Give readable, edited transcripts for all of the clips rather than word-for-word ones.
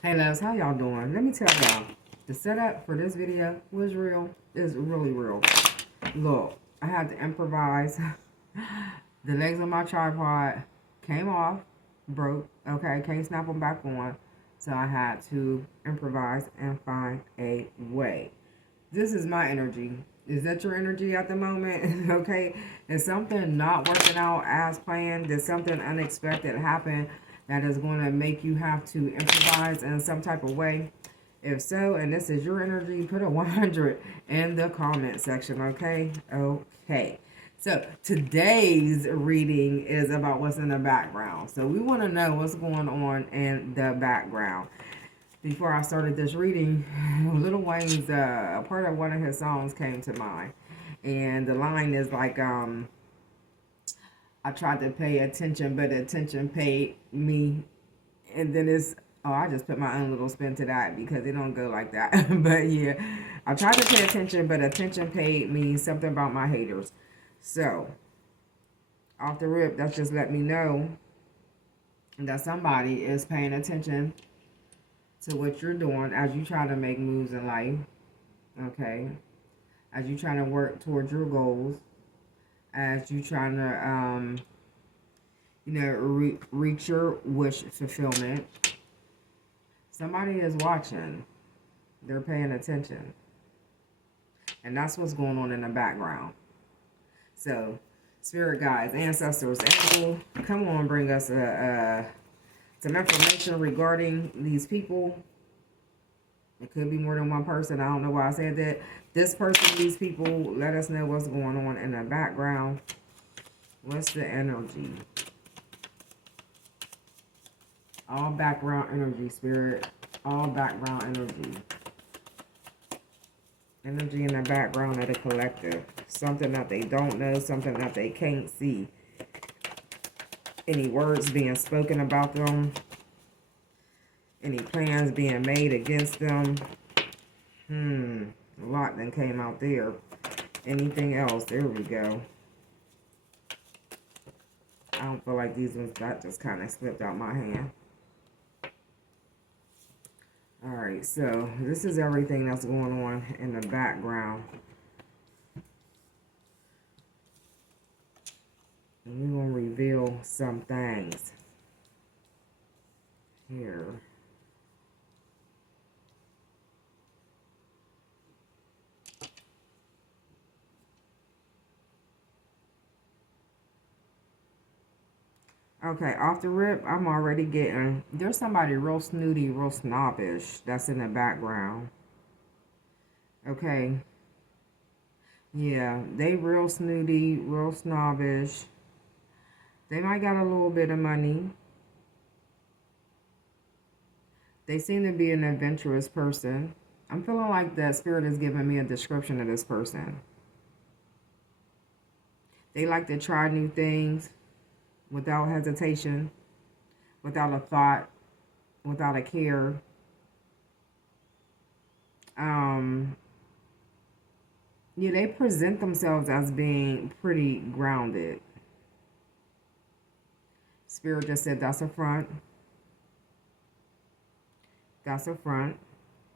Hey loves, how y'all doing? Let me tell y'all, the setup for this video was real. It's really real. Look, I had to improvise. The legs on my tripod came off, broke. Okay, can't snap them back on. So I had to improvise and find a way. This is my energy. Is that your energy at the moment? Okay. Is something not working out as planned? Did something unexpected happen that is going to make you have to improvise in some type of way? If so, and this is your energy, put a 100 in the comment section, okay? Okay. So today's reading is about what's in the background. So we want to know what's going on in the background. Before I started this reading, Lil Wayne's a part of one of his songs came to mind, and the line is like, "I tried to pay attention, but attention paid me," and then it's I just put my own little spin to that because it don't go like that. But yeah, I tried to pay attention, but attention paid me something about my haters. So off the rip, that's just let me know that somebody is paying attention to what you're doing as you try to make moves in life. Okay, as you trying to work towards your goals, as you trying to reach your wish fulfillment. Somebody is watching. They're paying attention, and that's what's going on in the background. So, spirit guides, ancestors, angel, come on, bring us some information regarding these people. It could be more than one person. I don't know why I said that. This person, these people, let us know what's going on in the background. What's the energy? All background energy, spirit. All background energy. Energy in the background of the collective. Something that they don't know, something that they can't see. Any words being spoken about them. Any plans being made against them. A lot then came out there. Anything else? There we go. I don't feel like these ones, that just kind of slipped out my hand. Alright, so this is everything that's going on in the background. And we're going to reveal some things here. Okay, off the rip, I'm already getting, there's somebody real snooty, real snobbish that's in the background. Okay. Yeah, they real snooty, real snobbish. They might got a little bit of money. They seem to be an adventurous person. I'm feeling like the spirit is giving me a description of this person. They like to try new things without hesitation, without a thought, without a care. Yeah, they present themselves as being pretty grounded. Spirit just said that's a front. That's a front.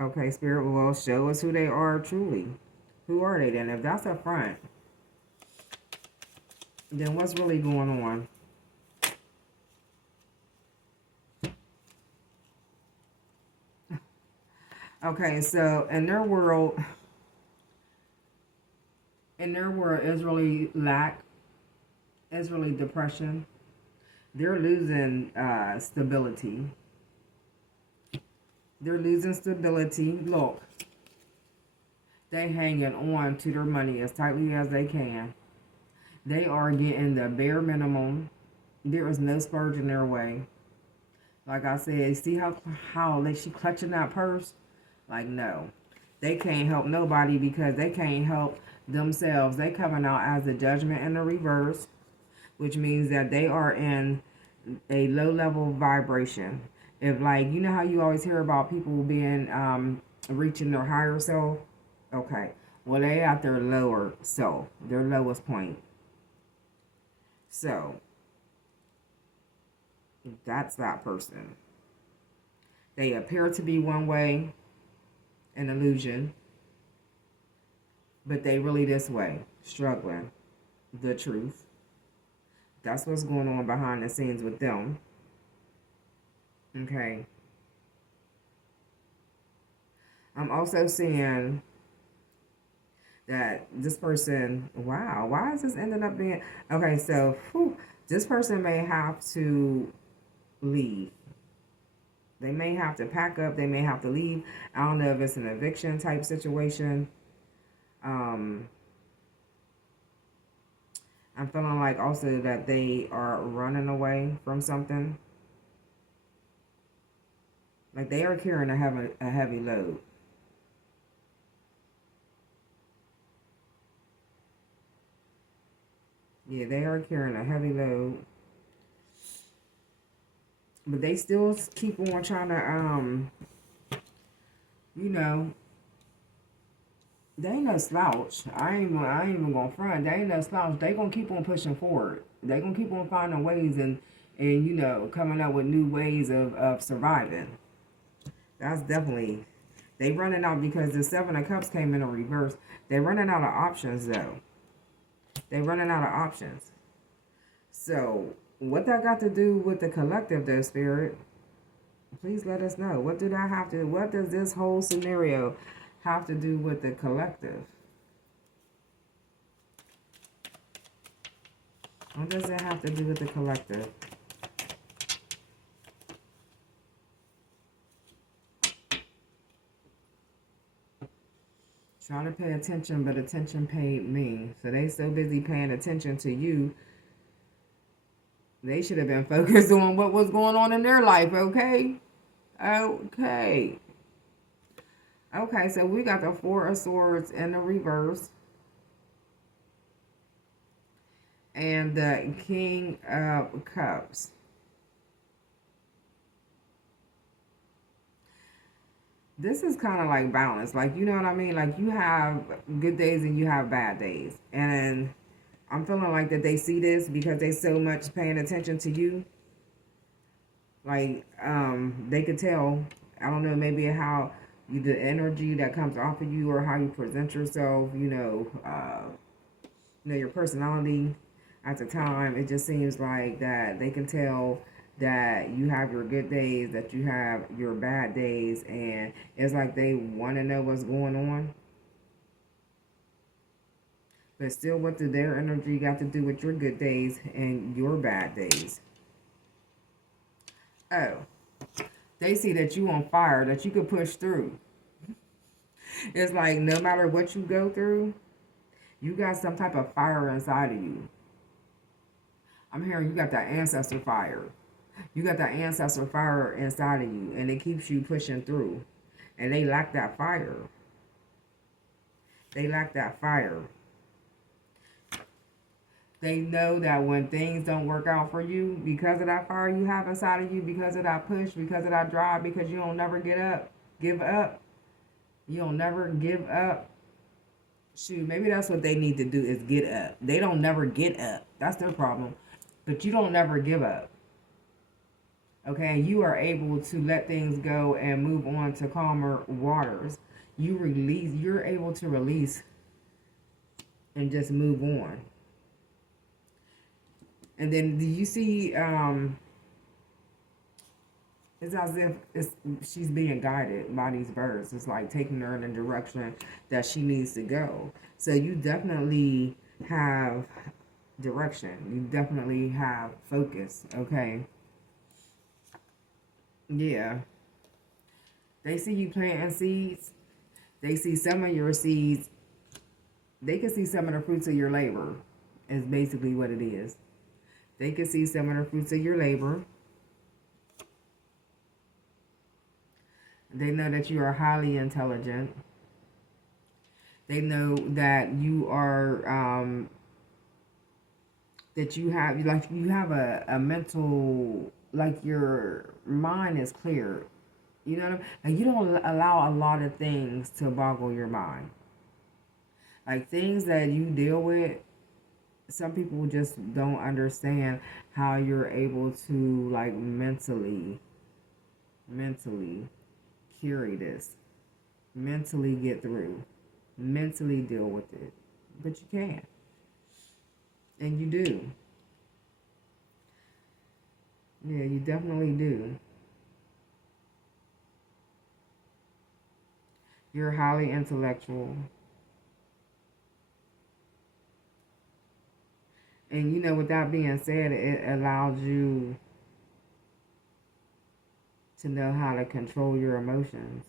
Okay, Spirit will show us who they are truly. Who are they then? If that's a front, then what's really going on? Okay, so in their world is really lack, is really depression. They're losing stability. They're losing stability. Look, they hanging on to their money as tightly as they can. They are getting the bare minimum. There is no splurge in their way. Like I said, see how she clutching that purse? Like no, they can't help nobody because they can't help themselves. They coming out as a judgment in the reverse, which means that they are in a low level vibration. If like you know how you always hear about people being reaching their higher self, okay. Well, they at their lower self, their lowest point. So that's that person. They appear to be one way, an illusion, but they really this way, struggling. The truth. That's what's going on behind the scenes with them. Okay. I'm also seeing that this person, wow, why is this ending up being, okay, so this person may have to leave. They may have to pack up, they may have to leave. I don't know if it's an eviction type situation. Um, I'm feeling like also that they are running away from something. Like they are carrying a heavy load. Yeah, they are carrying a heavy load. But they still keep on trying to, you know, they ain't no slouch. I ain't even gonna front. They ain't no slouch. They gonna keep on pushing forward. They gonna keep on finding ways and you know, coming up with new ways of surviving. That's definitely, they running out because the Seven of Cups came in a reverse. They running out of options though. They running out of options. So what that got to do with the collective though, Spirit? Please let us know. What do that have to? What does this whole scenario have to do with the collective? What does it have to do with the collective? Trying to pay attention, but attention paid me. So they so busy paying attention to you, they should have been focused on what was going on in their life, okay? Okay. Okay, so we got the Four of Swords in the reverse. And the King of Cups. This is kind of like balance. Like, you know what I mean? Like, you have good days and you have bad days. And I'm feeling like that they see this because they so much paying attention to you. Like, they could tell, I don't know, maybe how the energy that comes off of you or how you present yourself, your personality at the time. It just seems like that they can tell that you have your good days, that you have your bad days, and it's like they want to know what's going on. But still, what did their energy got to do with your good days and your bad days? Oh, they see that you on fire, that you could push through. It's like no matter what you go through, you got some type of fire inside of you. I'm hearing you got that ancestor fire. You got that ancestor fire inside of you, and it keeps you pushing through. And they lack that fire. They lack that fire. They know that when things don't work out for you because of that fire you have inside of you, because of that push, because of that drive, because you don't never give up. You don't never give up. Shoot, maybe that's what they need to do is get up. They don't never get up. That's their problem. But you don't never give up. Okay, you are able to let things go and move on to calmer waters. You're able to release and just move on. And then do you see it's as if she's being guided by these birds. It's like taking her in a direction that she needs to go. So you definitely have direction. You definitely have focus, okay? Yeah. They see you planting seeds. They see some of your seeds. They can see some of the fruits of your labor, is basically what it is. They can see some of the fruits of your labor. They know that you are highly intelligent. They know that you are, that you have a mental, like your mind is clear. You know what I mean? Like you don't allow a lot of things to boggle your mind. Like things that you deal with, some people just don't understand how you're able to like mentally mentally carry this, mentally get through, mentally deal with it. But you can. And you do. Yeah, you definitely do. You're highly intellectual. And with that being said, it allows you to know how to control your emotions.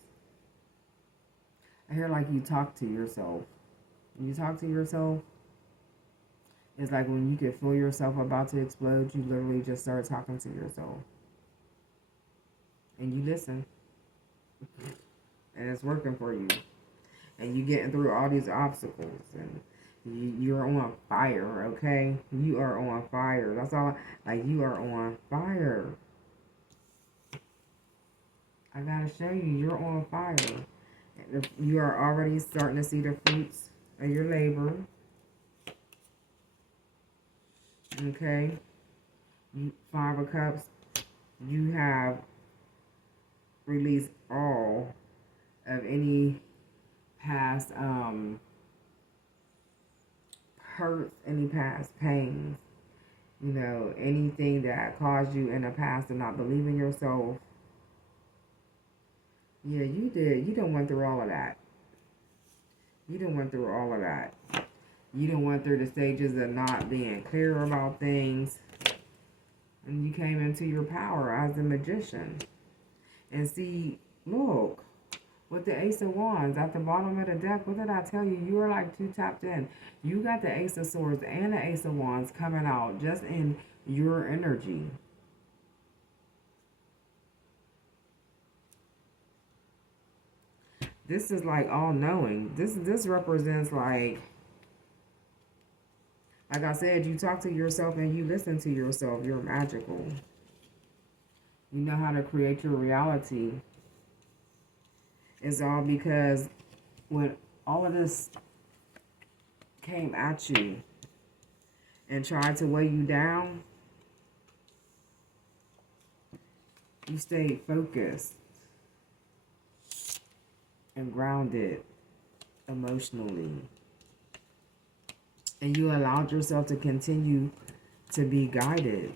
I hear like you talk to yourself. When you talk to yourself, it's like when you can feel yourself about to explode, you literally just start talking to yourself. And you listen. And it's working for you. And you're getting through all these obstacles. And you're on fire, okay? You are on fire. That's all. Like, you are on fire. I gotta show you, you're on fire. You are already starting to see the fruits of your labor. Okay? Five of Cups, you have released all of any past hurts, any past pains, anything that caused you in the past to not believe in yourself. Yeah, you did. You done went through all of that. You done went through all of that. You done went through the stages of not being clear about things. And you came into your power as a magician. And see, look, with the Ace of Wands at the bottom of the deck, what did I tell you? You are like too tapped in. You got the Ace of Swords and the Ace of Wands coming out just in your energy. This is like all knowing. This represents like I said, you talk to yourself and you listen to yourself. You're magical. You know how to create your reality. It's all because when all of this came at you and tried to weigh you down, you stayed focused and grounded emotionally. And you allowed yourself to continue to be guided.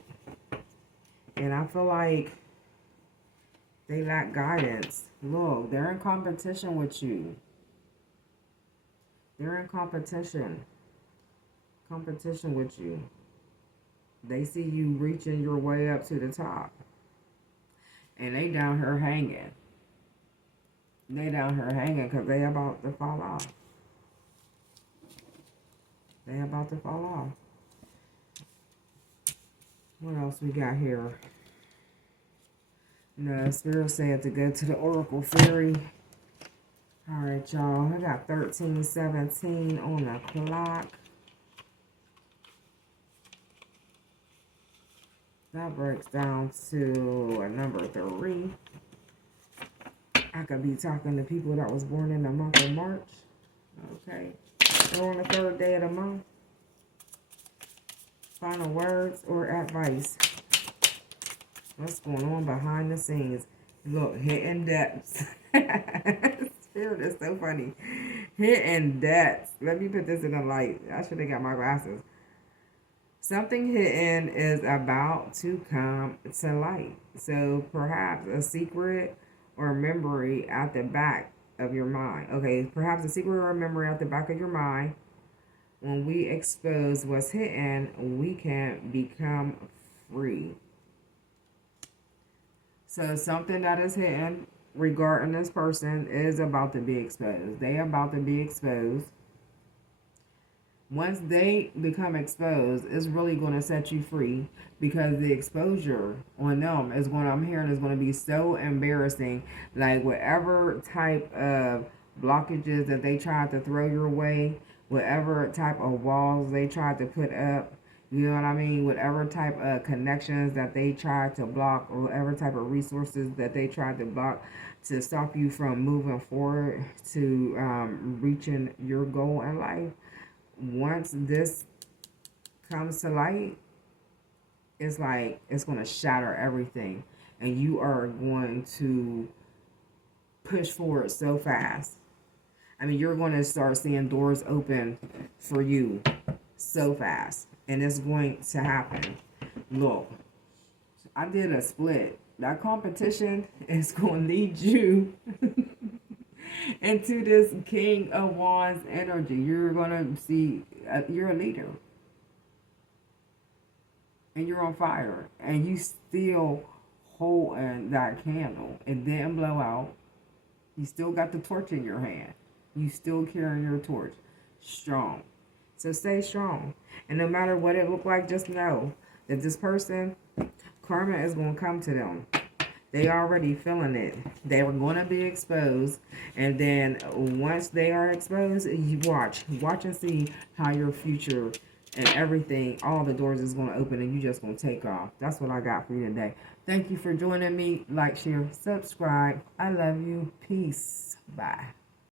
And I feel like they lack guidance. Look, they're in competition with you. They're in competition. Competition with you. They see you reaching your way up to the top. And they down here hanging. They down here hanging because they about to fall off. They about to fall off. What else we got here? No, Spirit said to go to the Oracle Fairy. Alright, y'all. I got 13:17 on the clock. That breaks down to a number 3. I could be talking to people that was born in the month of March. Okay. Or on the 3rd day of the month. Final words or advice. What's going on behind the scenes? Look, hitting depths. Spirit is so funny. Hitting depths. Let me put this in the light. I should have got my glasses. Something hidden is about to come to light. So perhaps a secret or memory at the back of your mind. Okay, perhaps a secret or memory at the back of your mind. When we expose what's hidden, we can become free. So something that is hidden regarding this person is about to be exposed. They are about to be exposed. Once they become exposed, it's really going to set you free because the exposure on them is going to, I'm hearing, is going to be so embarrassing. Like whatever type of blockages that they tried to throw your way, whatever type of walls they tried to put up, you know what I mean? Whatever type of connections that they tried to block, or whatever type of resources that they tried to block to stop you from moving forward to reaching your goal in life. Once this comes to light, it's like it's going to shatter everything. and you are going to push forward so fast. I mean, you're going to start seeing doors open for you so fast, and it's going to happen. Look, I did a split. That competition is going to lead you into this King of Wands energy. You're going to see, you're a leader, and you're on fire, and you still holding that candle. It didn't blow out. You still got the torch in your hand. You still carrying your torch. Strong. So stay strong. And no matter what it look like, just know that this person, karma is going to come to them. They already feeling it. They are going to be exposed. And then once they are exposed, you watch. Watch and see how your future and everything, all the doors is going to open and you just going to take off. That's what I got for you today. Thank you for joining me. Like, share, subscribe. I love you. Peace. Bye.